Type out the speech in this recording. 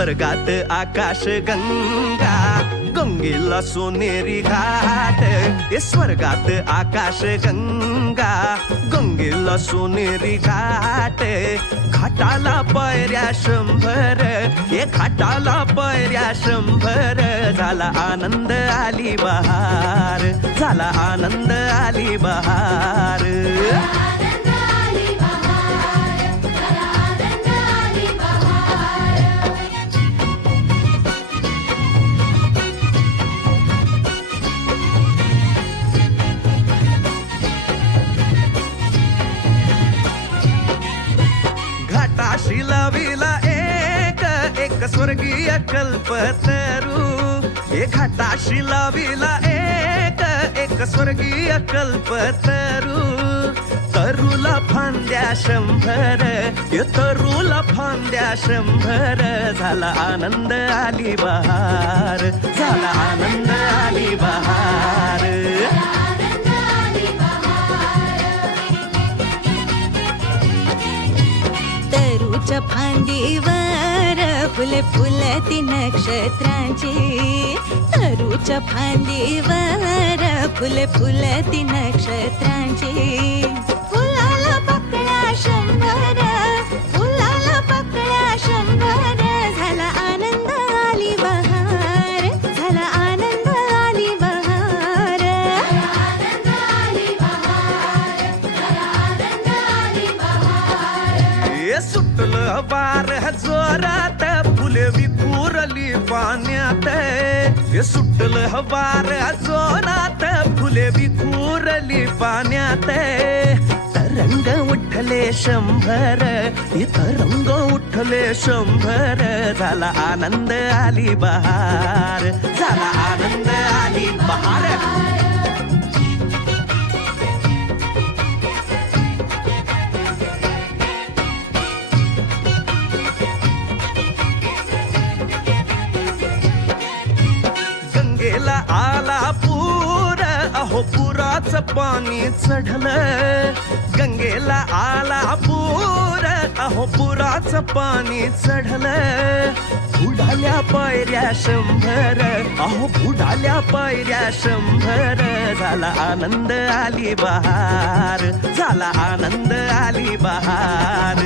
स्वर्गात आकाश गंगा, गंगेला सोनेरी घाट. स्वर्गात आकाश गंगा, गंगेला सोनेरी घाट. घाटाला पायऱ्या 100, घाटाला पायऱ्या 100. झाला आनंद आली बहार, झाला आनंद आली बहार. घाटाशी लाविला एक स्वर्गीय कल्पतरू. घाटाशी लाविला एक स्वर्गीय कल्पतरू. तरुला फांद्या 100, तरुला फांद्या 100. झाला आनंद आली बहार, झाला आनंद आली बहार. तरूच्या फांदीवर फुले फुलती नक्षत्रांची. तरूच्या फांदीवर फुले फुलती नक्षत्रांची. फुलाला पकड्या 100, फुलाला पकड्या 100. झाला आनंद आली बहार, झाला आनंद आली बहार. सुटलं वार जोरात, फुले विखुरली पाण्यात. सुटलं वार जोरात, फुले विखुरली पाण्यात. तरंग उठले 100, तरंग उठले 100. झाला आनंद आली बहार, झाला आनंद आली बहार. गंगेला आला पूर, अहो पुराचं पाणी चढलं. गंगेला आला पूर, अहो पुराचं पाणी चढलं. बुडाल्या पायऱ्या 100, अहो बुडाल्या पायऱ्या 100. झाला आनंद आली बहार, झाला आनंद आली बहार.